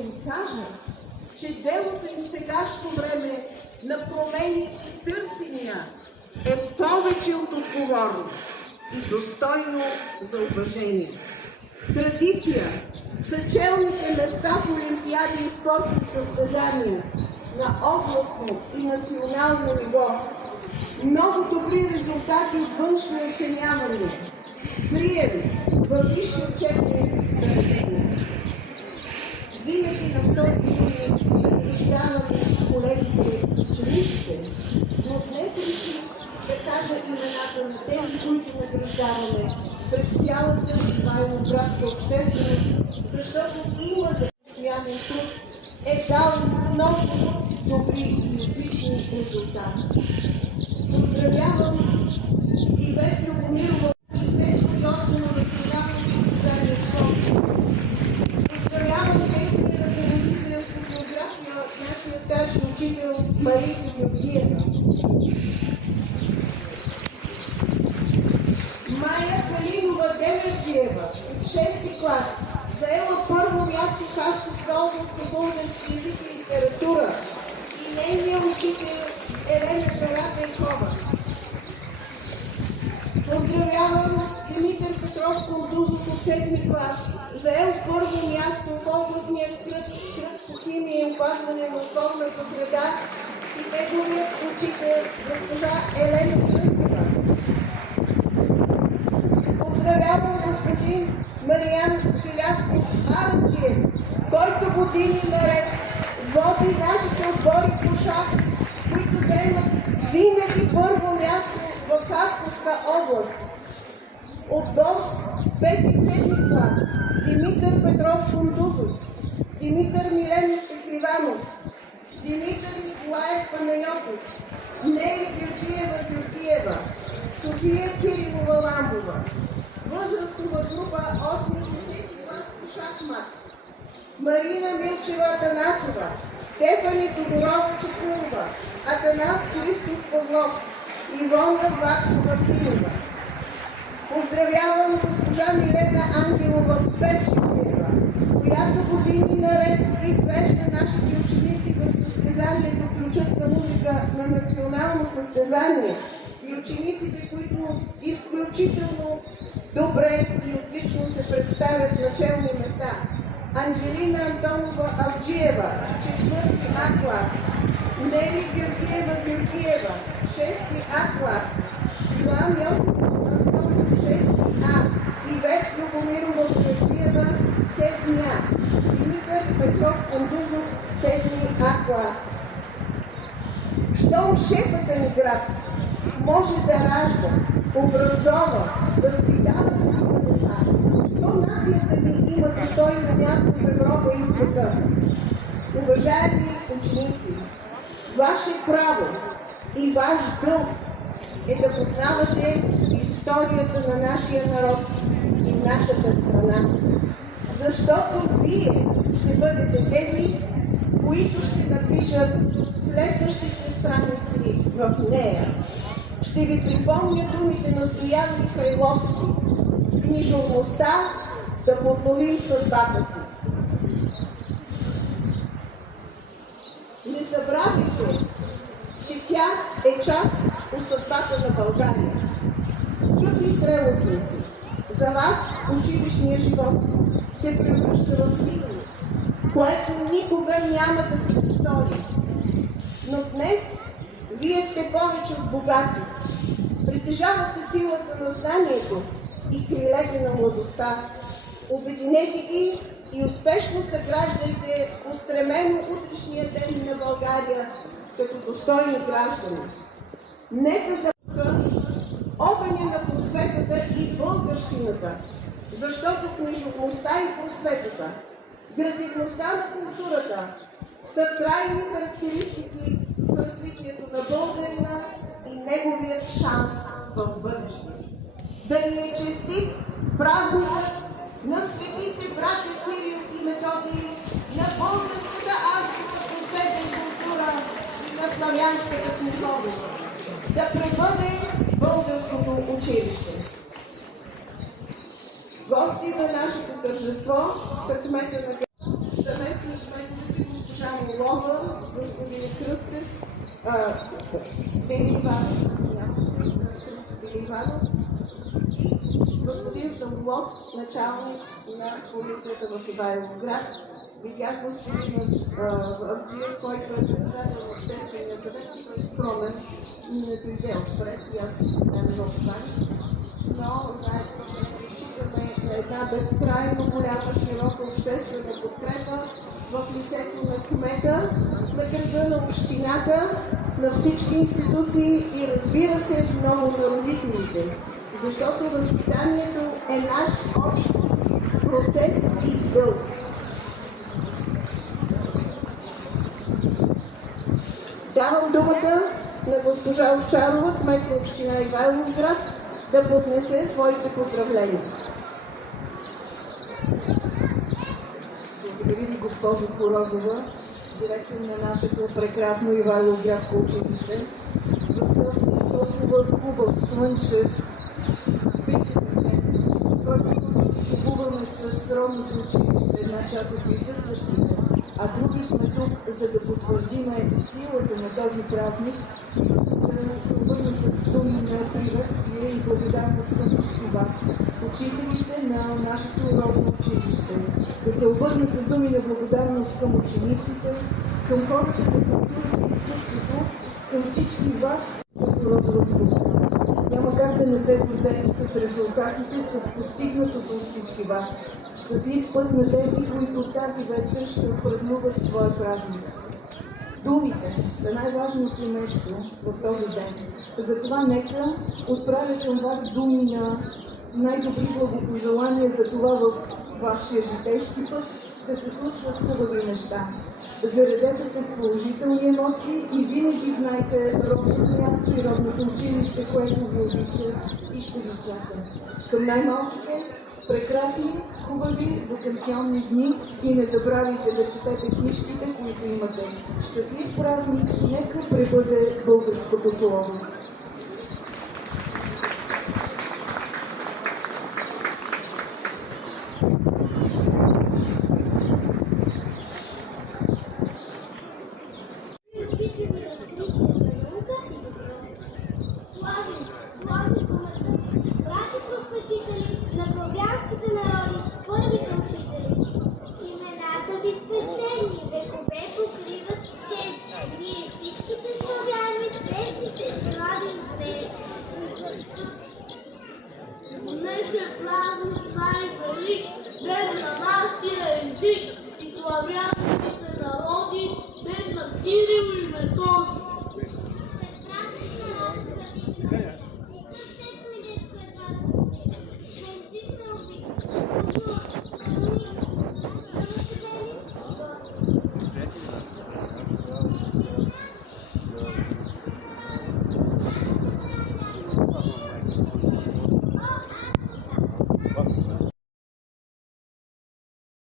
им кажа, че делото им в сегашно време на промени и търсения е повече от отговорно и достойно за уважение. Традиция са челните места в олимпиади и спортни състезания на областно и национално ниво, много добри резултати от външно оценяване, прием във висши учебни заведения. Винаги на 2 юни награждаваме колегите учениците, но днес реших да кажа имената на тези, които награждаваме пред цялата военноградска общественост, защото има за постоянен труд е дал много добри и отлични резултати. Поздравявам Ивет Любомирова и 7-8 на национално състезание в София. Поздравявам техния ръководител по география, нашия старши учител Марийка Георгиева. Майя Калинова Демерджиева от 6-ти клас заела първо място в Хасковска област по български език и литература и нейният учител Елена Карапейкова. Поздравявам Димитър Петров Кондузов от 7-ми клас, заел първо място в областния кръг по химия и опазване на околната среда и неговият учител госпожа Елена Кръстева. Поздравявам господин Мариан Желязков Аранджиев, който години наред води нашите отбори по шах, които заемат винаги първо място в Хасковска област. Отбор с 5-7 клас Димитър Петров Кондузов, Димитър Миленов Криванов, Димитър Николаев Панайотов, Нели Георгиева, София Кирилова Ламбова. Възрастова група 8-10 клас по шахмат Марина Милчева Атанасова, Стефани Тодорова Чекулова, Атанас Христов Павлов, Ивона Златкова Пилова. Поздравявам госпожа Милена Ангелова Печкова, която години наред извежда нашите ученици в състезанието Ключът на музика на национално състезание и учениците, които изключително добре и отлично се представят на челни места. Анджелина Антонова Авджиева, 4-ти А клас, Нели Георгиева, 6-ти А клас, Иван Йосифов Антонов, 6-ти А, Ивет Любомирова Георгиева, 7-ти А, Димитър Петров Кондузов, 7-ти А клас. Щом шефата ни град може да ражда, образова, възпитава такива деца, то нацията ни има достойно място в Европа и света. Уважаеми ученици, ваше право и ваш дълг е да познавате историята на нашия народ и нашата страна, защото вие ще бъдете тези, които ще напишат следващите страници в нея. Ще ви припомня думите на Стоян Михайловски: с книжовността да подновим съдбата си. Не забравяйте, че тя е част от съдбата на България. Скъпи зрелостници, за вас училищният живот се превръща в минало, което никога няма да се повтори. Но днес вие сте повече от богати. Притежавате силата на знанието и крилете на младостта. Обединете ги и успешно съграждайте устремено утрешния ден на България като достойни граждани. Нека запаха огъня на просветата и българщината, защото книжовността и просветата, градивността на културата са трайни характеристики в развитието на българина и неговият шанс в бъдеще. Да ни е честит празникът на светите братя Кирил и Методий, на българската азбука, просвета и култура и на славянската книжовност. Да пребъде българското училище. Гости на нашето тържество са кмета на заместник Белова, господин Кръстев, Бели Иванов, Бели Иванов и господин Стамболов, началник на полицията в Ивайловград. Видях господин Авджиев, който е председател на Обществения съвет, и той е скромен и не дойде отпред, и аз не го поканих. Но знаете, че разчитаме на една безкрайно голяма, широка обществена подкрепа в лицето на кмета, на града, на общината, на всички институции и, разбира се, много на родителите. Защото възпитанието е наш общ процес и дълг. Давам думата на госпожа Овчарова, кмет на община Ивайловград, да поднесе своите поздравления. Благодаря ви, госпожо Хорозова, директор на нашето прекрасно Ивайловградско училище. В този толкова хубав, слънчев, притесен ден, който побуваме с родното училище, една част от присъстващите, а други сме тук, за да потвърдиме силата на този празник, да се обърна с думи на приветствие и благодарност към всички вас, учителите на нашето родно училище. Да се обърна с думи на благодарност към учениците, към хората на културата и изкуството, към всички вас, като Розова скулптура. Няма как да не се гордеем с резултатите, с постигнатото от всички вас. Щастлив път на тези, които тази вечер ще празнуват своя празник. Думите са най-важното нещо в този ден. Затова нека отправя към вас думи на най-добри благопожелания за това в вашия житейски път да се случват хубави неща. Заредете се с положителни емоции и винаги знайте родното място и родното училище, което ви обича и ще ви чака. Към най-малките, прекрасни, хубави ваканционни дни и не забравяйте да четете книжките, които имате. Щастлив празник, нека пребъде българското слово! Ден на нашия език и славянските народи, ден на Кирил